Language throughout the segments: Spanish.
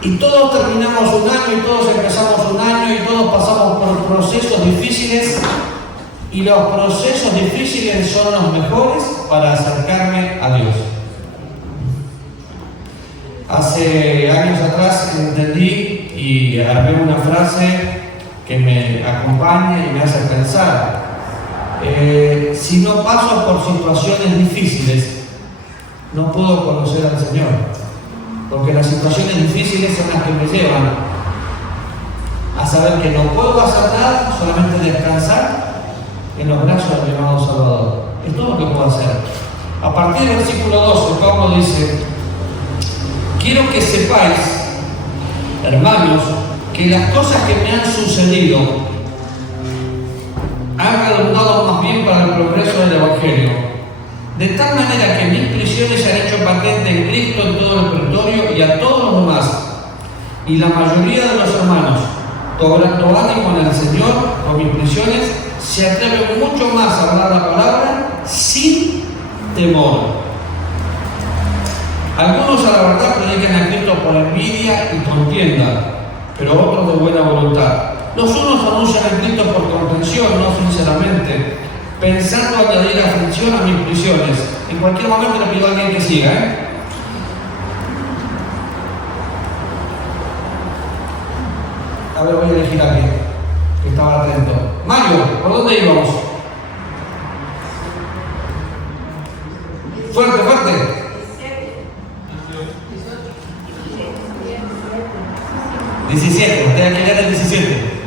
Y todos terminamos un año y todos empezamos un año y todos pasamos por procesos difíciles, y los procesos difíciles son los mejores para acercarme a Dios. Hace años atrás entendí y armé una frase que me acompaña y me hace pensar. Si no paso por situaciones difíciles, no puedo conocer al Señor, porque las situaciones difíciles son las que me llevan a saber que no puedo hacer nada, solamente descansar en los brazos del amado Salvador. Es todo lo que puedo hacer. A partir del versículo 12, Pablo dice: quiero que sepáis, hermanos, que las cosas que me han sucedido han redundado más bien para el progreso del Evangelio, de tal manera que mis prisiones se han hecho patente en Cristo en todo el pretorio y a todos los demás, y la mayoría de los hermanos, cobrando ánimo en el Señor con mis prisiones, se atreven mucho más a hablar la palabra sin temor. Algunos a la verdad predican a Cristo por envidia y contienda, pero otros de buena voluntad. Los unos anuncian a Cristo por contención, no sinceramente, pensando añadir aflicción a mis prisiones. En cualquier momento le pido a alguien que siga, A ver, voy a elegir a alguien que estaba atento. Mario, ¿por dónde íbamos? Fuerte, fuerte. 17, usted aquí era el 17.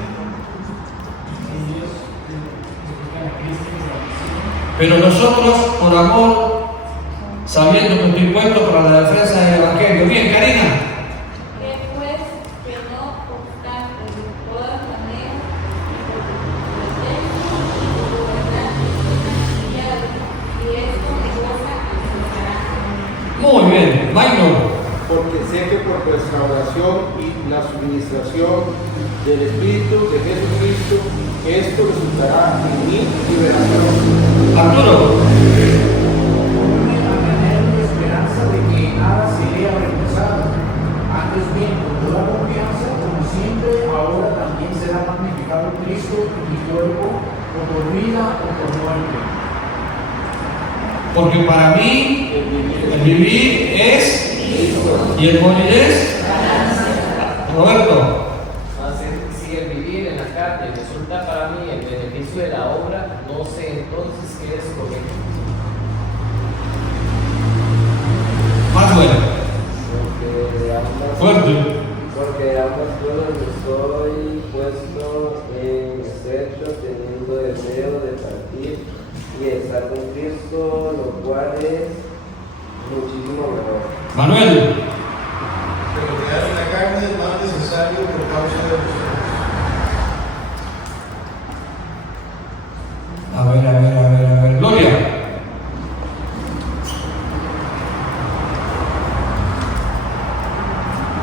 Pero nosotros, por amor, sabiendo que estoy puesto para la defensa del Evangelio. Bien, Karina. Que pues, que no obstante de todas maneras, y esto me goza y Muy bien, Maynor. Porque sé que por vuestra oración y la suministración del Espíritu de Jesucristo, esto resultará en mi liberación. Arturo. Tenemos esperanza de que nada sería avergonzado. Antes bien, con toda confianza, como siempre, ahora también será magnificado Cristo en mi cuerpo, o por vida o por muerte. Porque para mí el vivir es y el morir es. Roberto. Si el vivir en la carne resulta para mí el beneficio de la obra, no sé entonces qué es correcto. Más bueno. Fuerte. Porque ambas cosas estoy puesto en efecto, teniendo deseo de partir y de estar con Cristo, lo cual es muchísimo mejor. Manuel. Pero quedar en la carne es más necesario por causa de vosotros. A ver. Gloria.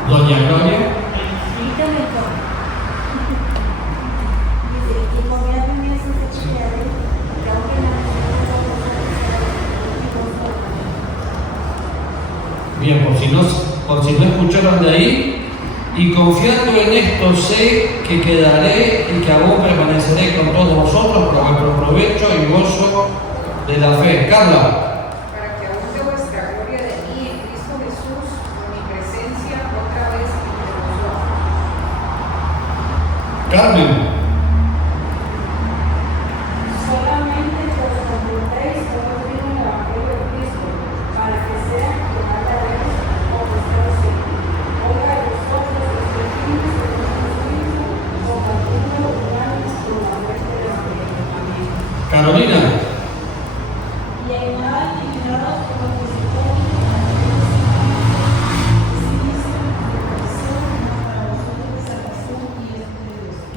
Doña Gloria. Dígame cómo. Dice, y convierte en esas necesidades, que aunque la Bien, por si no escucharon de ahí, y confiando en esto sé que quedaré y que aún permaneceré con todos vosotros para vuestro provecho y gozo de la fe. Carla. Para que aún de vuestra gloria de mí en Cristo Jesús, con mi presencia otra vez entre vosotros. Carmen. solamente que os contentéis con el vino del Evangelio de Cristo, para que sea que nada haremos o vuestros oiga de vosotros los vecinos de nuestro Espíritu, compartiendo unánimes por la muerte del Evangelio. Amén. Carolina. Y en nada ignorados por los que se ponen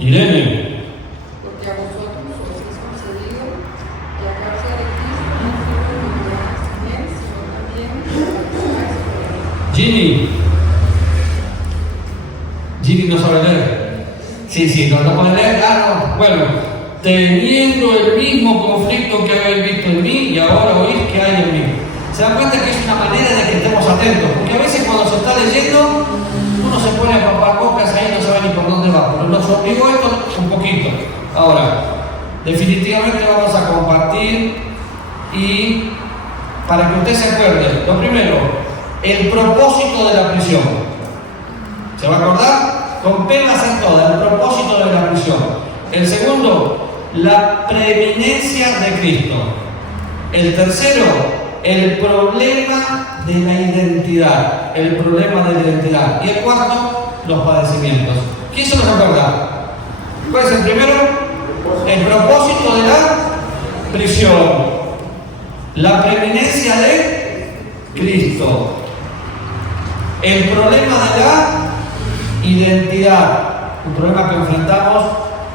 Irene. Porque a vosotros os es concedido, y a causa de Cristo, no solo vivirás en él, sino también participaréis por él. Ginny no sabe leer. Sí, no puede leer, claro. Bueno, teniendo el mismo conflicto que habéis visto en mí y ahora oís que hay en mí. ¿Se dan cuenta que es una manera de que estemos atentos? Porque a veces cuando se está leyendo, uno se pone a papar bocas ahí, no sabe ni por dónde va, pero nos obligó esto un poquito. Ahora, definitivamente vamos a compartir y para que usted se acuerde, lo primero, el propósito de la prisión. ¿Se va a acordar? Con penas en todas, el propósito de la prisión. El segundo, la preeminencia de Cristo. El tercero, el problema de la identidad. El problema de la identidad. Y el cuarto, los padecimientos. ¿Quién se nos acuerda? ¿Cuál es el primero? El propósito de la prisión. La preeminencia de Cristo. El problema de la identidad. Un problema que enfrentamos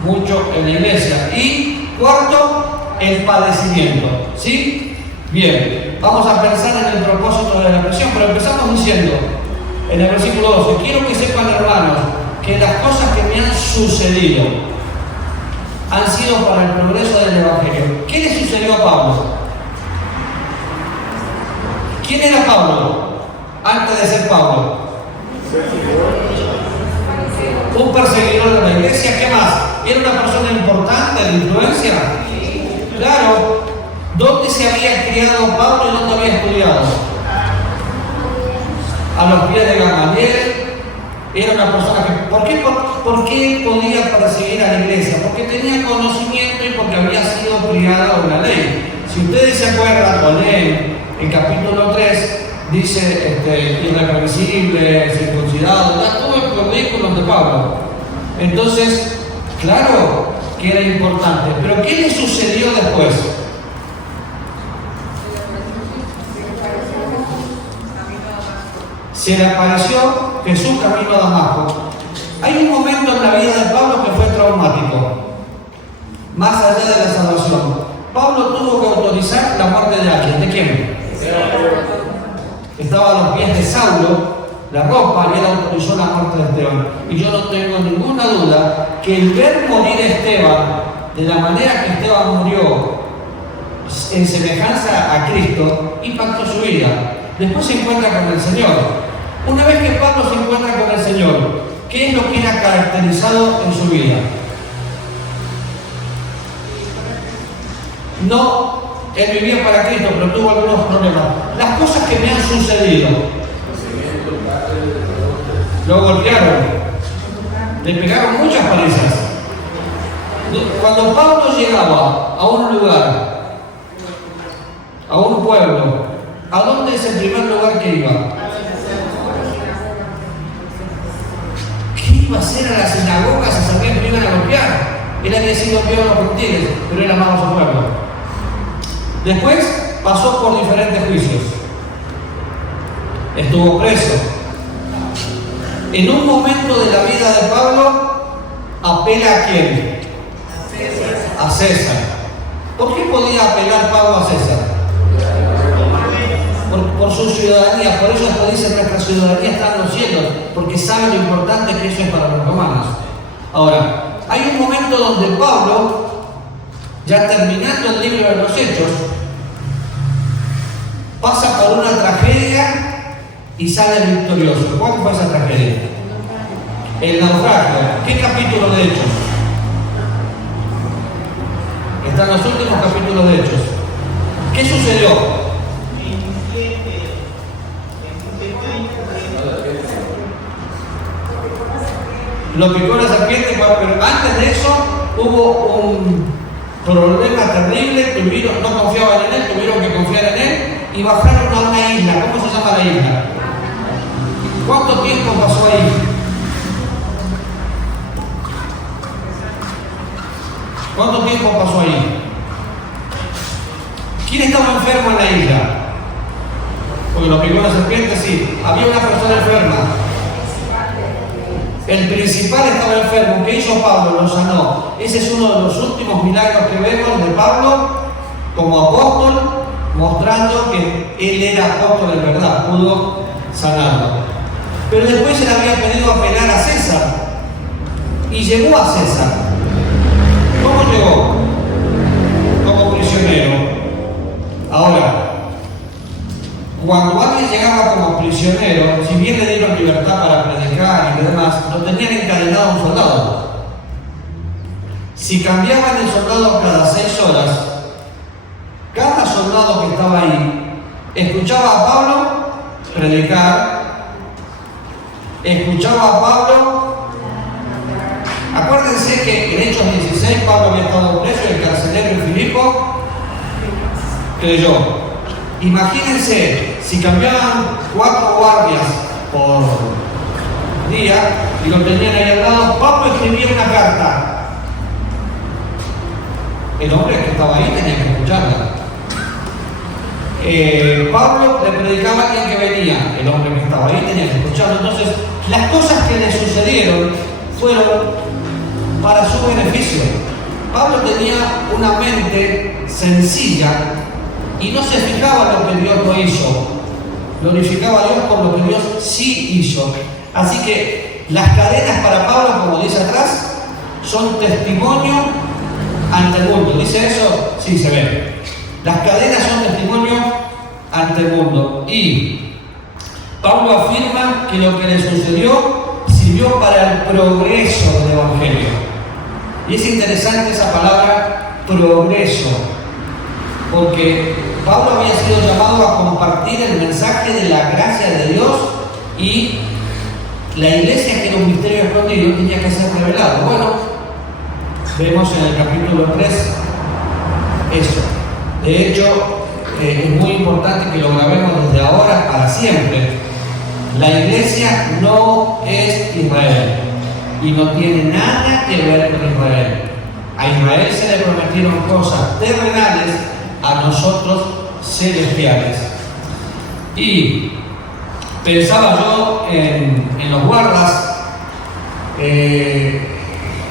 mucho en la iglesia. Y cuarto, el padecimiento. ¿Sí? Bien, vamos a pensar en el propósito de la prisión, pero empezamos diciendo en el versículo 12: quiero que sepan, hermanos, que las cosas que me han sucedido han sido para el progreso del Evangelio. ¿Qué le sucedió a Pablo? ¿Quién era Pablo antes de ser Pablo? Un perseguidor de la iglesia. ¿Qué más? ¿Era una persona importante, de influencia? Claro. ¿Dónde se había criado Pablo y dónde había estudiado? A los pies de Gamaliel. Era una persona que... ¿Por qué podía perseguir a la iglesia? Porque tenía conocimiento y porque había sido criado en la ley. Si ustedes se acuerdan o leen el capítulo 3, dice irrepresible, circuncidado, ya todo el currículum de Pablo. Entonces, claro que era importante, pero ¿qué le sucedió después? Se le apareció Jesús camino a Damasco. Hay un momento en la vida de Pablo que fue traumático, más allá de la salvación. Pablo tuvo que autorizar la muerte de alguien. ¿De quién? Estaba a los pies de Saulo, la ropa, y él autorizó la muerte de Esteban. Y yo no tengo ninguna duda que el ver morir a Esteban de la manera que Esteban murió, en semejanza a Cristo, impactó su vida. Después se encuentra con el Señor. Una vez que Pablo se encuentra con el Señor, ¿qué es lo que era caracterizado en su vida? No, él vivía para Cristo, pero tuvo algunos problemas. Las cosas que me han sucedido. Lo golpearon, le pegaron muchas palizas. Cuando Pablo llegaba a un lugar, a un pueblo, ¿a dónde es el primer lugar que iba? ¿Qué iba a hacer a las sinagogas? Se sabía que iban a golpear. Él había sido enviado a los gentiles, pero él amaba a su pueblo. Después pasó por diferentes juicios. Estuvo preso. En un momento de la vida de Pablo, apela ¿a quién? A César. ¿Por qué podía apelar Pablo a César? Por su ciudadanía. Por eso después dice: nuestra ciudadanía está en los cielos, porque sabe lo importante que eso es para los romanos. Ahora, hay un momento donde Pablo, ya terminando el libro de los Hechos, pasa por una tragedia y sale victorioso. ¿Cuál fue esa tragedia? El naufragio. ¿Qué capítulo de Hechos? Están los últimos capítulos de Hechos. ¿Qué sucedió? Lo picó la serpiente, pero antes de eso hubo un problema terrible. No confiaban en él, tuvieron que confiar en él y bajaron a una isla. ¿Cómo se llama la isla? ¿Cuánto tiempo pasó ahí? ¿Cuánto tiempo pasó ahí? ¿Quién estaba enfermo en la isla? Porque lo picó la serpiente, sí. Había una persona enferma. El principal estaba enfermo. ¿Qué hizo Pablo? Lo sanó. Ese es uno de los últimos milagros que vemos de Pablo como apóstol, mostrando que él era apóstol de verdad, pudo sanarlo. Pero después se le había pedido apelar a César y llegó a César. ¿Cómo llegó? Como prisionero. Ahora, cuando alguien llegaba como prisionero, si bien le dieron libertad para predicar y demás, problemas, lo tenían encadenado a un soldado. Si cambiaban el soldado cada 6 horas, cada soldado que estaba ahí escuchaba a Pablo predicar, escuchaba a Pablo. Acuérdense que en Hechos 16 Pablo había estado preso y el carcelero en Filipo creyó. Imagínense, si cambiaban 4 guardias por día y lo tenían ahí al lado, Pablo escribía una carta. El hombre que estaba ahí tenía que escucharla. Pablo le predicaba a alguien que venía, el hombre que estaba ahí tenía que escucharlo. Entonces, las cosas que le sucedieron fueron para su beneficio. Pablo tenía una mente sencilla y no se fijaba en lo que Dios no hizo. Glorificaba a Dios por lo que Dios sí hizo. Así que las cadenas para Pablo, como dice atrás, son testimonio ante el mundo. ¿Dice eso? Sí, se ve. Las cadenas son testimonio ante el mundo. Y Pablo afirma que lo que le sucedió sirvió para el progreso del Evangelio. Y es interesante esa palabra, progreso, porque Pablo había sido llamado a compartir el mensaje de la gracia de Dios y la iglesia, que era un misterio escondido, tenía que ser revelado. Bueno, vemos en el capítulo 3 eso. De hecho, es muy importante que lo grabemos desde ahora para siempre. La iglesia no es Israel y no tiene nada que ver con Israel. A Israel se le prometieron cosas terrenales, a nosotros celestiales. Y pensaba yo en los guardas,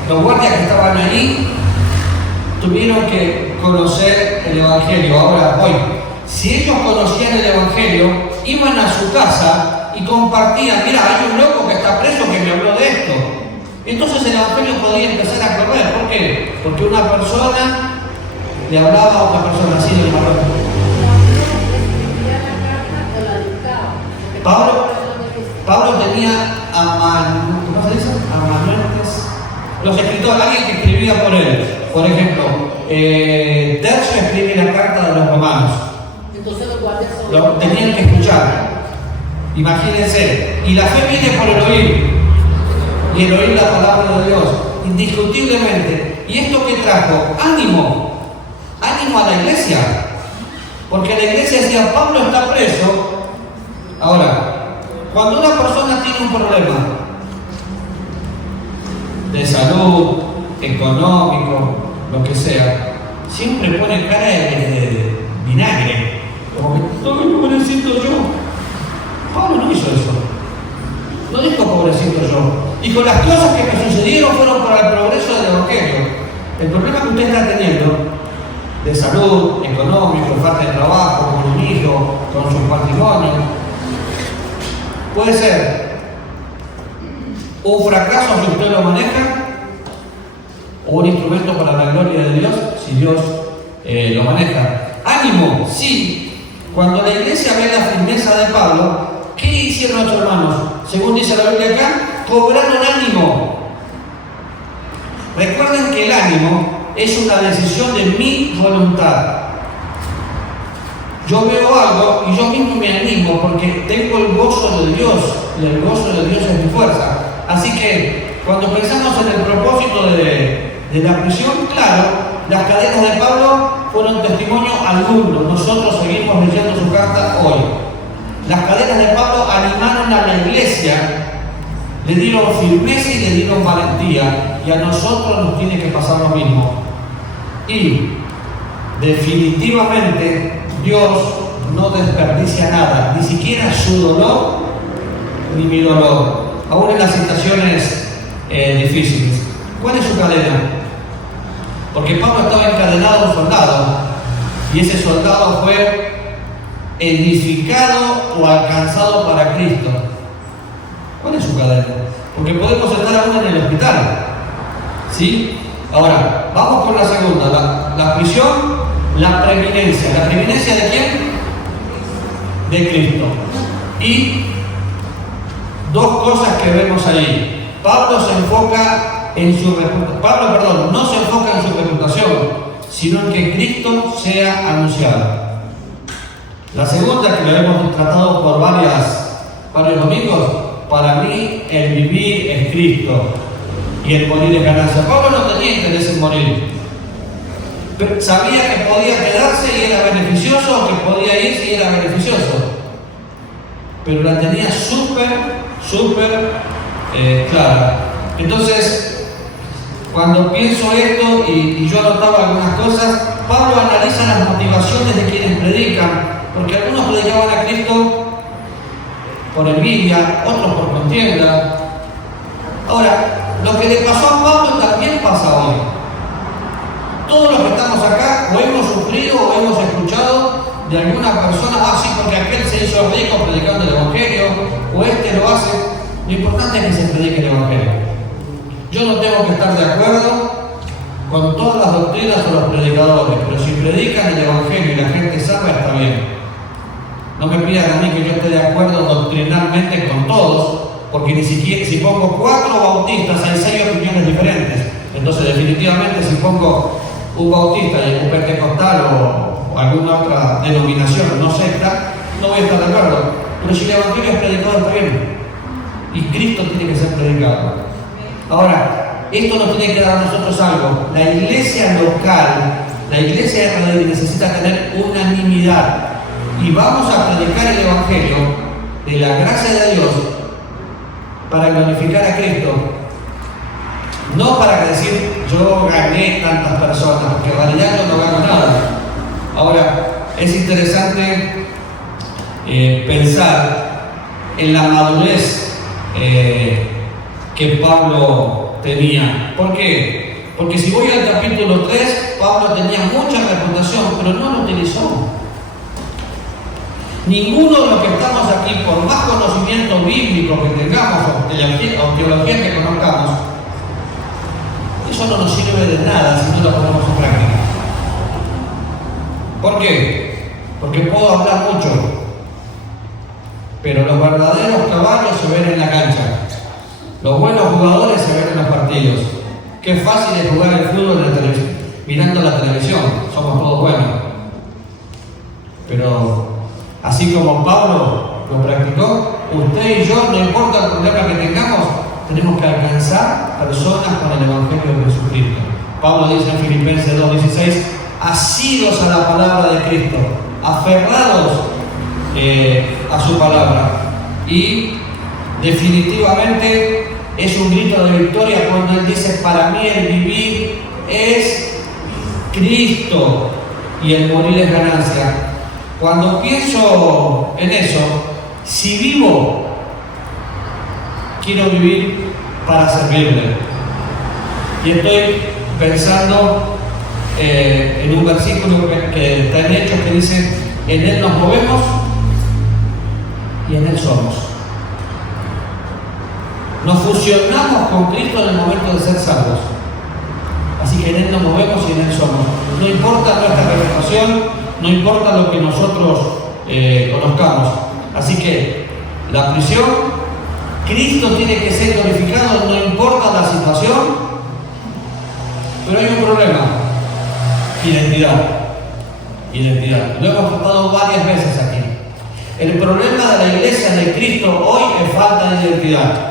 los guardias que estaban allí tuvieron que conocer el Evangelio. Ahora, hoy, si ellos conocían el Evangelio, iban a su casa y compartían: mira, hay un loco que está preso que me habló de esto. Entonces el Evangelio podía empezar a correr. ¿Por qué? Porque una persona le hablaba a otra persona así del valor. Pablo tenía amanuenses, los escritores, alguien que escribía por él. Por ejemplo, Tercio escribe la carta de los romanos. Entonces los guardias Lo tenían que escuchar. Imagínense. Y la fe viene por el oír. Y el oír la palabra de Dios, indiscutiblemente. ¿Y esto qué trajo? Ánimo. Ánimo a la iglesia. Porque la iglesia decía: Pablo está preso. Ahora, cuando una persona tiene un problema de salud, económico, lo que sea, siempre pone cara de vinagre. Como que: ¡ay, pobrecito yo! Pablo no hizo eso. No dijo pobrecito yo. Y con las cosas que me sucedieron fueron para el progreso del Evangelio. El problema que usted está teniendo de salud, económico, falta de trabajo, con un hijo, con su matrimonio, puede ser un fracaso si usted lo maneja, o un instrumento para la gloria de Dios si Dios lo maneja. Ánimo, sí. Cuando la iglesia ve la firmeza de Pablo, ¿qué hicieron los hermanos? Según dice la Biblia acá, cobraron ánimo. Recuerden que el ánimo es una decisión de mi voluntad. Yo veo algo y yo mismo me animo porque tengo el gozo de Dios, y el gozo de Dios es mi fuerza. Así que cuando pensamos en el propósito de la prisión, claro, las cadenas de Pablo fueron testimonio al mundo. Nosotros seguimos leyendo su carta hoy. Las cadenas de Pablo animaron a la iglesia, le dieron firmeza y le dieron valentía, y a nosotros nos tiene que pasar lo mismo. Y definitivamente Dios no desperdicia nada, ni siquiera su dolor ni mi dolor, aún en las situaciones difíciles. ¿Cuál es su cadena? Porque Pablo estaba encadenado a un soldado, y ese soldado fue edificado o alcanzado para Cristo. ¿Cuál es su cadena? Porque podemos estar aún en el hospital, ¿sí? Ahora, vamos con la segunda, la prisión, la preeminencia. ¿La preeminencia de quién? De Cristo. Y dos cosas que vemos ahí. Pablo no se enfoca en su reputación, sino en que Cristo sea anunciado. La segunda, que lo hemos tratado por varios domingos, para mí el vivir es Cristo y el morir es ganancia. Pablo no tenía interés en morir. Sabía que podía quedarse y era beneficioso, o que podía irse y era beneficioso. Pero la tenía súper clara. Entonces, cuando pienso esto y yo anotaba algunas cosas, Pablo analiza las motivaciones de quienes predican, porque algunos predicaban a Cristo por envidia, otros por contienda. Ahora, lo que le pasó a Pablo también pasa hoy. Todos los que estamos acá o hemos sufrido o hemos escuchado de alguna persona, así porque aquel se hizo rico predicando el Evangelio, o este lo hace. Lo importante es que se predique el Evangelio. Yo no tengo que estar de acuerdo con todas las doctrinas o los predicadores, pero si predican el Evangelio y la gente sabe, está bien. No me pidan a mí que yo esté de acuerdo doctrinalmente con todos, porque ni siquiera, si pongo 4 bautistas hay 6 opiniones diferentes. Entonces definitivamente si pongo un bautista y un pentecostal o alguna otra denominación, no secta, no voy a estar de acuerdo. Pero si el Evangelio es predicado, está bien. Y Cristo tiene que ser predicado. Ahora, esto nos tiene que dar a nosotros algo. La iglesia local, la iglesia de Redevi necesita tener unanimidad. Y vamos a predicar el Evangelio de la gracia de Dios para glorificar a Cristo. No para decir, yo gané tantas personas, porque en realidad yo no gano nada. Ahora, es interesante pensar en la madurez que Pablo tenía. ¿Por qué? Porque si voy al capítulo 3, Pablo tenía mucha reputación, pero no lo utilizó. Ninguno de los que estamos aquí, por más conocimiento bíblico que tengamos o teología que conozcamos, eso no nos sirve de nada si no lo ponemos en práctica. ¿Por qué? Porque puedo hablar mucho, pero los verdaderos caballos se ven en la cancha. Los buenos jugadores se ven en los partidos. Qué fácil es jugar el fútbol en la televisión, mirando la televisión, somos todos buenos. Pero así como Pablo lo practicó, usted y yo, no importa el problema que tengamos, tenemos que alcanzar personas con el Evangelio de Jesucristo. Pablo dice en Filipenses 2:16, asidos a la palabra de Cristo, aferrados a su palabra. Y definitivamente es un grito de victoria cuando él dice, para mí el vivir es Cristo y el morir es ganancia. Cuando pienso en eso, si vivo, quiero vivir para servirle. Y estoy pensando en un versículo que está en Hechos que dice, en Él nos movemos y en Él somos. Nos fusionamos con Cristo en el momento de ser salvos. Así que en Él nos movemos y en Él somos. No importa nuestra reputación, no importa lo que nosotros conozcamos. Así que la prisión, Cristo tiene que ser glorificado, no importa la situación, pero hay un problema: identidad. Lo hemos tratado varias veces aquí. El problema de la iglesia de Cristo hoy es falta de identidad.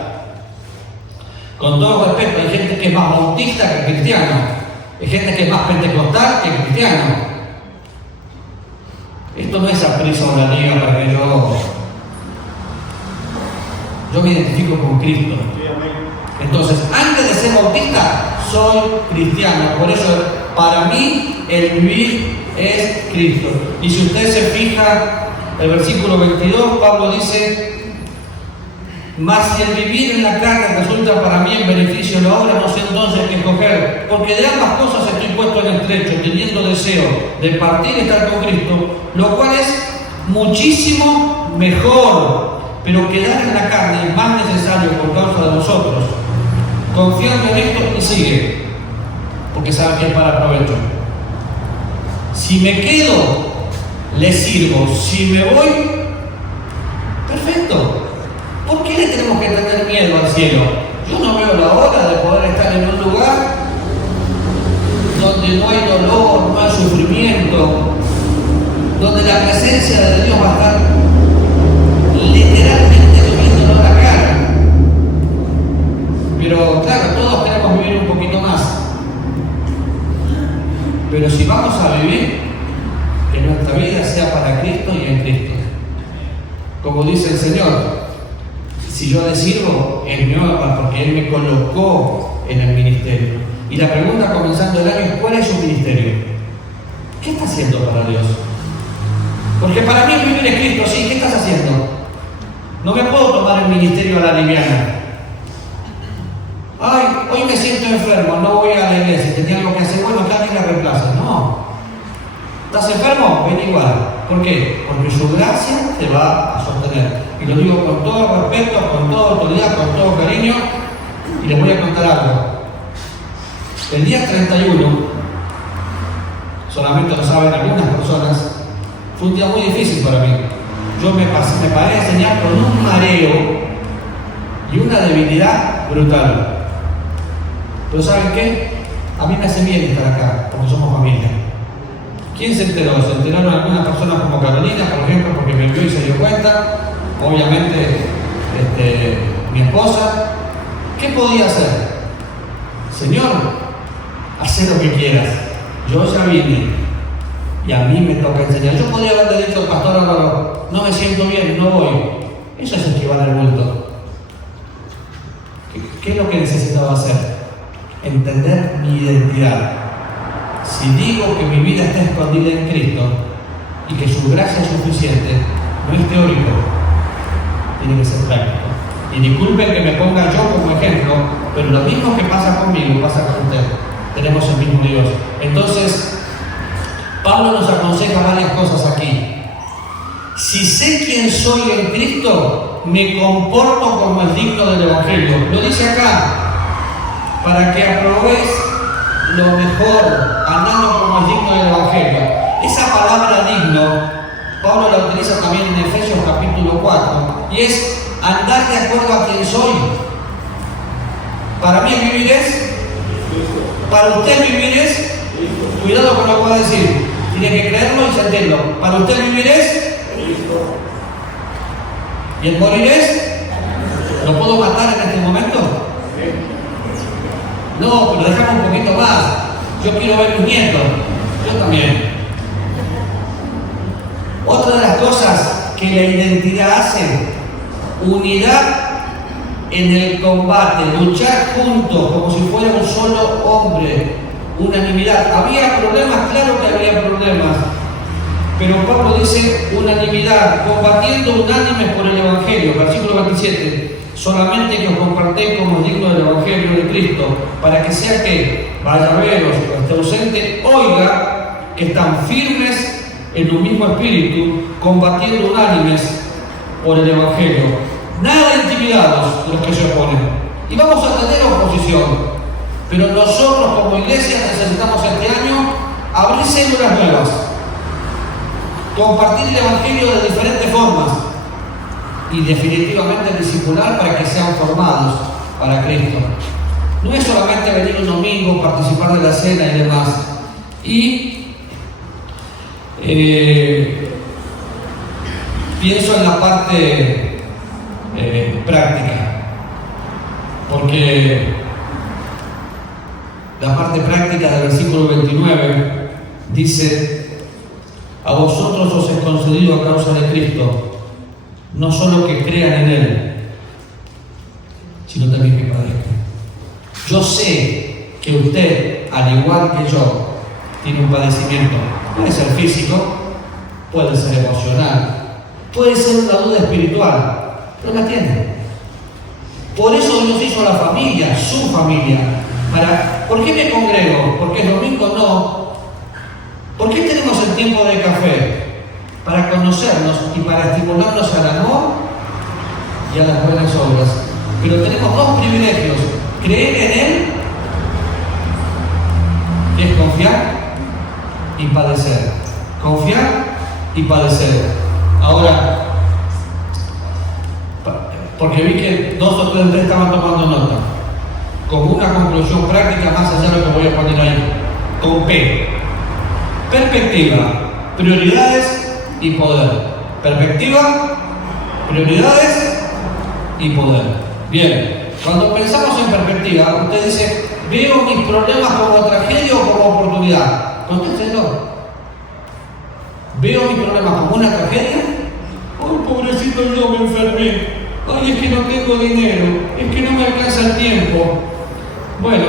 Con todo respeto, hay gente que es más bautista que cristiano, hay gente que es más pentecostal que cristiano. Esto no es aprisa o la liga para que yo me identifico con Cristo. Entonces, antes de ser bautista, soy cristiano. Por eso, para mí, el vivir es Cristo. Y si usted se fija, el versículo 22, Pablo dice, mas si el vivir en la carne resulta para mí en beneficio de la obra, no sé entonces qué escoger, porque de ambas cosas estoy puesto en estrecho, teniendo deseo de partir y estar con Cristo, lo cual es muchísimo mejor, pero quedar en la carne es más necesario por causa de vosotros. Confiando en esto y sigue, porque sabe que es para provecho. Si me quedo, le sirvo. Si me voy, perfecto. ¿Por qué le tenemos que tener miedo al cielo? Yo no veo la hora de poder estar en un lugar donde no hay dolor, no hay sufrimiento, donde la presencia de Dios va a estar literalmente viviéndonos la cara. Pero claro, todos queremos vivir un poquito más. Pero si vamos a vivir, que nuestra vida sea para Cristo y en Cristo. Como dice el Señor, si yo le sirvo, es mi obra, porque Él me colocó en el ministerio. Y la pregunta comenzando el año es: ¿cuál es su ministerio? ¿Qué está haciendo para Dios? Porque para mí vivir es Cristo, sí, ¿qué estás haciendo? No me puedo tomar el ministerio a la liviana. Ay, hoy me siento enfermo, no voy a la iglesia, tenía algo que hacer, bueno, que alguien me reemplace. No. ¿Estás enfermo? Ven igual. ¿Por qué? Porque su gracia te va a sostener. Y lo digo con todo respeto, con toda autoridad, con todo cariño, y les voy a contar algo. El día 31, solamente lo saben algunas personas, fue un día muy difícil para mí. Yo me paré a enseñar con un mareo y una debilidad brutal. Pero ¿saben qué? A mí me hace bien estar acá, porque somos familia. ¿Quién se enteró? Se enteraron algunas personas como Carolina, por ejemplo, porque me vio y se dio cuenta. Obviamente, mi esposa. ¿Qué podía hacer? Señor, haz lo que quieras. Yo ya vine y a mí me toca enseñar. Yo podría haberle dicho al pastor Álvaro: no me siento bien, no voy. Eso es esquivar el bulto. ¿Qué es lo que necesitaba hacer? Entender mi identidad. Si digo que mi vida está escondida en Cristo y que su gracia es suficiente, no es teórico, tiene que ser práctico. Y disculpen que me ponga yo como ejemplo, pero lo mismo que pasa conmigo pasa con usted. Tenemos el mismo Dios. Entonces, Pablo nos aconseja varias cosas aquí. Si sé quién soy en Cristo, me comporto como es digno del Evangelio. Lo dice acá, para que aprobéis lo mejor, andando como es digno del Evangelio. Esa palabra digno, Pablo la utiliza también en Efesios capítulo 4, y es andar de acuerdo a quién soy. Para mí vivir es, para usted vivir es, cuidado con lo que voy a decir, tiene que creerlo y sentirlo. Para usted vivir es, y el morir es, ¿lo puedo matar en este momento? No, pero dejamos un poquito más. Yo quiero ver mis nietos. Yo también. Otra de las cosas que la identidad hace: unidad en el combate, luchar juntos como si fuera un solo hombre, unanimidad. ¿Había problemas? Claro que había problemas. Pero Pablo dice unanimidad, combatiendo unánimes por el Evangelio. Versículo 27. Solamente que os compartéis como digno del Evangelio de Cristo, para que sea que vaya a veros o esté ausente, oiga que están firmes en un mismo espíritu, combatiendo unánimes por el Evangelio. Nada intimidados los que se oponen. Y vamos a tener oposición, pero nosotros como iglesia necesitamos este año abrir células nuevas, compartir el Evangelio de diferentes formas y definitivamente discipular para que sean formados para Cristo. No es solamente venir un domingo, participar de la cena y demás. Y pienso en la parte práctica, porque la parte práctica del versículo 29 dice: a vosotros os es concedido a causa de Cristo, no solo que crean en Él, sino también que padezcan. Yo sé que usted, al igual que yo, tiene un padecimiento. Puede ser físico, puede ser emocional, puede ser una duda espiritual, pero la tiene. Por eso Dios hizo la familia, su familia. ¿Por qué me congrego? ¿Porque es domingo? No. ¿Por qué tenemos el tiempo de café? Para conocernos y para estimularnos al amor y a las buenas obras. Pero tenemos dos privilegios: creer en Él, que es confiar, y padecer. Confiar y padecer. Ahora, porque vi que 2 o 3 estaban tomando nota. como una conclusión práctica más allá de lo que voy a poner ahí, con P. Perspectiva, prioridades y poder. Perspectiva, prioridades y poder. Bien, cuando pensamos en perspectiva, usted dice, ¿veo mis problemas como tragedia o como oportunidad? Contéstelo. ¿Veo mis problemas como una tragedia? ¡Ay, pobrecito, yo me enfermé! ¡Ay, es que no tengo dinero! ¡Es que no me alcanza el tiempo! Bueno,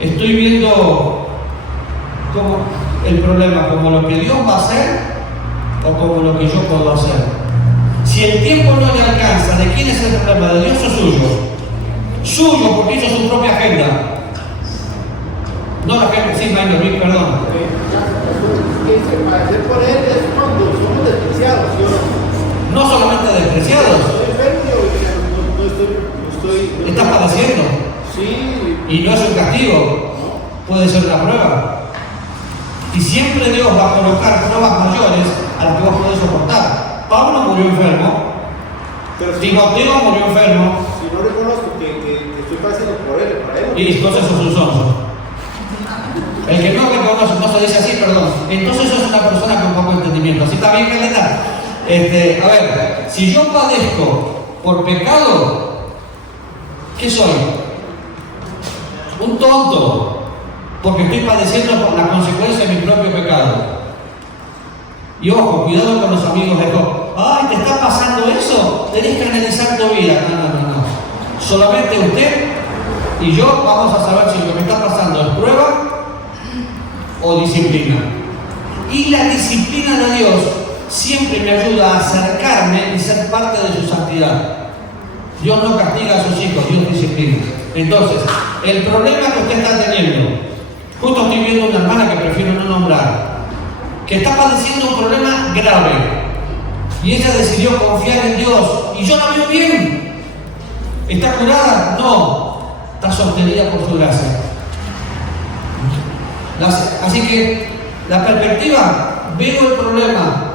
estoy viendo como el problema como lo que Dios va a hacer o como lo que yo puedo hacer. Si el tiempo no le alcanza, ¿de quién es el problema? ¿De Dios o suyo? Suyo, porque hizo su propia agenda. No la agenda, sí, Maynor, perdón. Padecer por él es cuando somos despreciados, ¿sí o no? No solamente despreciados. Estoy enfermo, no estoy. Estás padeciendo. Sí. Y no es un castigo. Puede ser una prueba. Y siempre Dios va a colocar pruebas mayores a las que vos podés soportar. Pablo murió enfermo. Pero si Timoteo murió enfermo. no reconozco que estoy padeciendo por él, para él. Y entonces sos un sonso. El que no reconoce, no se dice así, perdón. Entonces sos una persona con poco entendimiento. ¿Así está bien, Caleta? A ver, si yo padezco por pecado, ¿qué soy? Un tonto. Porque estoy padeciendo por la consecuencia de mi propio pecado. Y ojo, cuidado con los amigos de Job. ¡Ay, te está pasando eso! Tenés que analizar tu vida. No. Solamente usted y yo vamos a saber si lo que me está pasando es prueba o disciplina. Y la disciplina de Dios siempre me ayuda a acercarme y ser parte de su santidad. Dios no castiga a sus hijos, Dios disciplina. Entonces, el problema que usted está teniendo, justo estoy viendo una hermana que prefiero no nombrar, que está padeciendo un problema grave y ella decidió confiar en Dios y yo la veo bien. ¿Está curada? No, está sostenida por su gracia. Así que la perspectiva, ¿veo el problema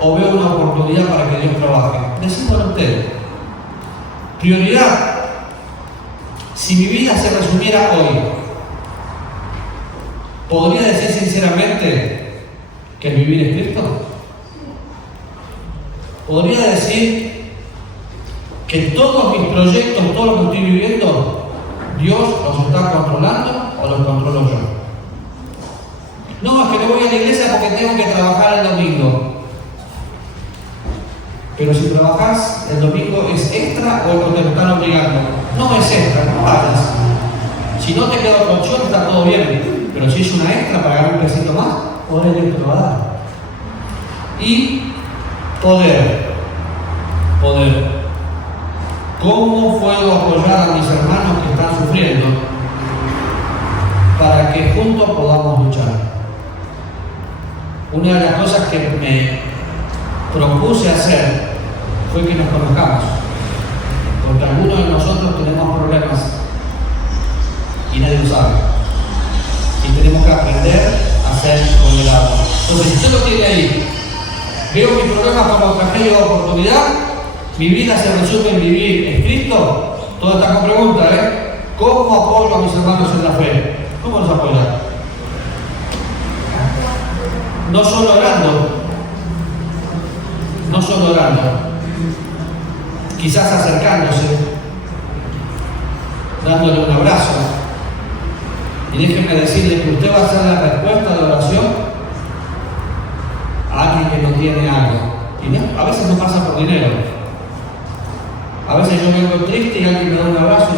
o veo una oportunidad para que Dios trabaje? Decídalo usted. Prioridad. Si mi vida se resumiera hoy, ¿podría decir sinceramente que vivir es Cristo? ¿Podría decir que todos mis proyectos, todo lo que estoy viviendo, Dios los está controlando o los controlo yo? No, es que no voy a la iglesia porque tengo que trabajar el domingo. Pero si trabajas el domingo, ¿es extra o te lo están obligando? No es extra, no vayas. Si no te queda otra opción, está todo bien. Pero si es una extra para ganar un pesito más, poder Dios te lo va a dar. Y poder. ¿Cómo puedo apoyar a mis hermanos que están sufriendo para que juntos podamos luchar? Una de las cosas que me propuse hacer fue que nos conozcamos, porque algunos de nosotros tenemos problemas y nadie lo sabe, y tenemos que aprender a ser moderados. Entonces, si usted lo tiene ahí, veo mis problemas como tragedia o oportunidad, mi vida se resume en vivir en Cristo. Toda esta pregunta, ¿cómo apoyo a mis hermanos en la fe? ¿Cómo los apoyo? No solo orando, quizás acercándose, dándole un abrazo. Y déjenme decirle que usted va a ser la respuesta de oración a alguien que no tiene algo. Y a veces no pasa por dinero. A veces yo vengo triste y alguien me da un abrazo y